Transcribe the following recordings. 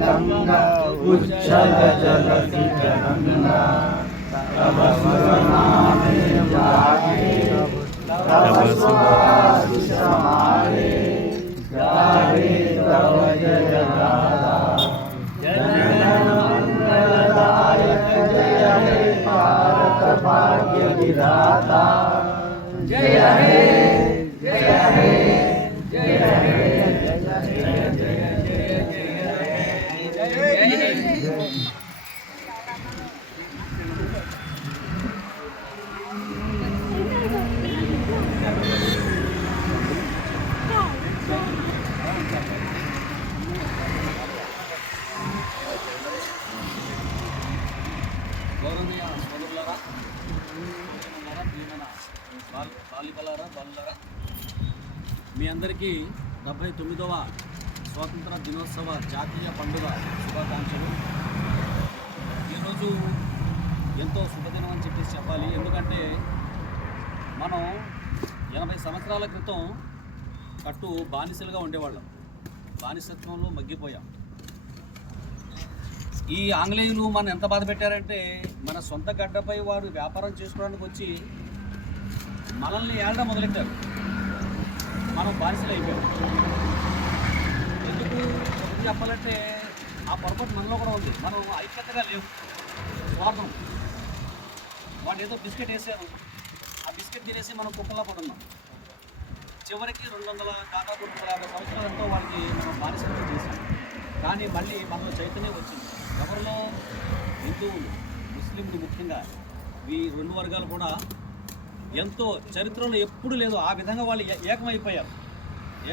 गंगा उच्छल जलधि गंगा तब सुनामे जागे तब सुभाषिष हमारे गावे तब जय गाथा जनगण मंगलदायक जय हे भारत भाग्य विधाता जय हे जय हे जय हे గౌరవనీయ సోదరులారా, బాలులారా, మీ అందరికీ 79వ స్వాతంత్ర దినోత్సవ జాతీయ పండుగ శుభాకాంక్షలు. ఈరోజు ఎంతో శుభదినం అని చెప్పాలి. ఎందుకంటే మనం 80 సంవత్సరాల క్రితం కట్టు బానిసలుగా ఉండేవాళ్ళం. బానిసత్వంలో మగ్గిపోయాం. ఈ ఆంగ్లేయులు మనం ఎంత బాధ పెట్టారంటే, మన సొంత గడ్డపై వారు వ్యాపారం చేసుకోవడానికి వచ్చి మనల్ని ఏడడం మొదలెట్టారు. మనం బానిసలు అయిపోయాం. ఎందుకు చెప్పాలంటే ఆ పొరపాటు మనలో కూడా ఉంది. మనం ఐక్యతగా లేవు. స్వార్థం. వాళ్ళు ఏదో బిస్కెట్ వేసారు, ఆ బిస్కెట్ తినేసి మనం కుక్కలా పడున్నాం. చివరికి 200 దాదాపు 250 సంవత్సరాలు ఎంతో వాళ్ళకి మనం బానిసలు చేశాం. కానీ మళ్ళీ మనలో చైతన్యం వచ్చింది. ఎవరిలో? హిందువులు, ముస్లింలు, ముఖ్యంగా ఈ 2 వర్గాలు కూడా ఎంతో చరిత్రలో ఎప్పుడు లేదు ఆ విధంగా వాళ్ళు ఏకమైపోయారు.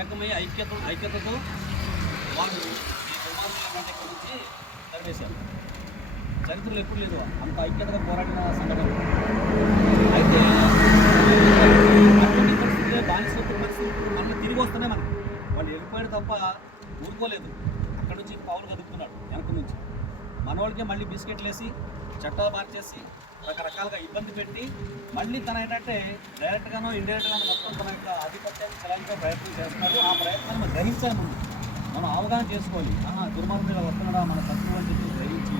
ఏకమై ఐక్యతతో వాళ్ళు ఈ దుర్మార్గుల గురించి తరివేశారు. చరిత్రలో ఎప్పుడు లేదు అంత ఐక్యతగా పోరాడిన సంఘటన. అయితే అటువంటి పరిస్థితులే బానిసత్వ పరిస్థితులు మళ్ళీ తిరిగి వస్తూనే మనకి. వాళ్ళు వెళ్ళిపోయాడు తప్ప ఊరుకోలేదు. అక్కడ నుంచి పావులు కదుపుతున్నాడు వెనక నుంచి. మనవాళ్ళకే మళ్ళీ బిస్కెట్లు వేసి చట్టాలు మార్చేసి రకరకాలుగా ఇబ్బంది పెట్టి మళ్ళీ తన ఏంటంటే డైరెక్ట్గానో ఇండైరెక్ట్గానో మొత్తం తన యొక్క ఆధిపత్యాన్ని చలానికి ప్రయత్నం చేస్తున్నారు. ఆ ప్రయత్నాన్ని మనం గ్రహించాలి. మనం అవగాహన చేసుకోవాలి. దుర్మార్గులు వస్తున్నాడా మన శత్రువు అని చెప్పి గ్రహించి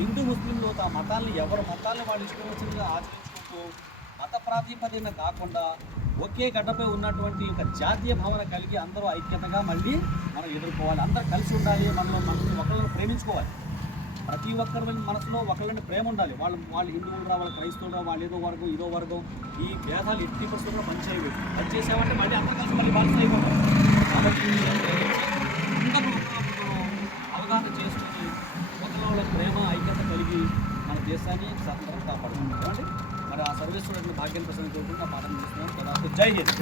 హిందూ ముస్లింలు తమ మతాల్ని ఎవరు మతాల్ని వాళ్ళు ఇష్టం వచ్చినగా ఆచరించుకుంటూ మత ప్రాతిపదికన కాకుండా ఒకే గడ్డపై ఉన్నటువంటి ఒక జాతీయ భావన కలిగి అందరూ ఐక్యతగా మళ్ళీ మనం ఎదుర్కోవాలి. అందరూ కలిసి ఉండాలి. మనల్ని ఒకళ్ళని ప్రేమించుకోవాలి. ప్రతి ఒక్కరి మనసులో ఒకళ్ళని ప్రేమ ఉండాలి. వాళ్ళు హిందువులు రా, వాళ్ళు క్రైస్తవులు రా, వాళ్ళు ఏదో వర్గం ఇదో వర్గం, ఈ భేదాలు 80% కూడా పనిచేసామంటే మళ్ళీ అందరూ కలిసి మళ్ళీ బాధ్యత అయిపోతాం. కాబట్టి అందరూ అవగాహన చేసుకుని ఒకళ్ళ ప్రేమ ఐక్యత కలిగి మన దేశాన్ని స్వతంత్రం కాపాడుకుంటాం. ఏమండి మరి ఆ సర్వేశ్వరుడిని భాగ్యం ప్రసన్న కోరుకుంటూ పాఠం చేస్తున్నాం. జై హింద్.